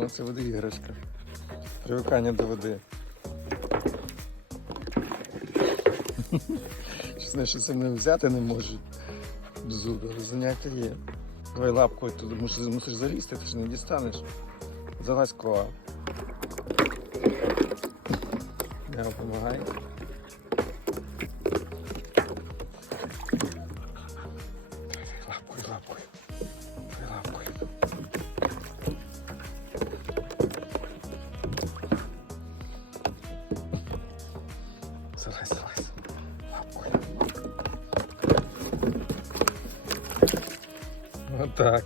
Ну, це води іграшка. Привикання до води. Чесно, що це не взяти не можуть зуби, але заняття є. Давай лапкою туди мусиш, мусиш залізти, ти ж не дістанеш. Залазь кола. Я допомагаю. Лапкою, лапкою. Залазь. Лапкою. Вот так.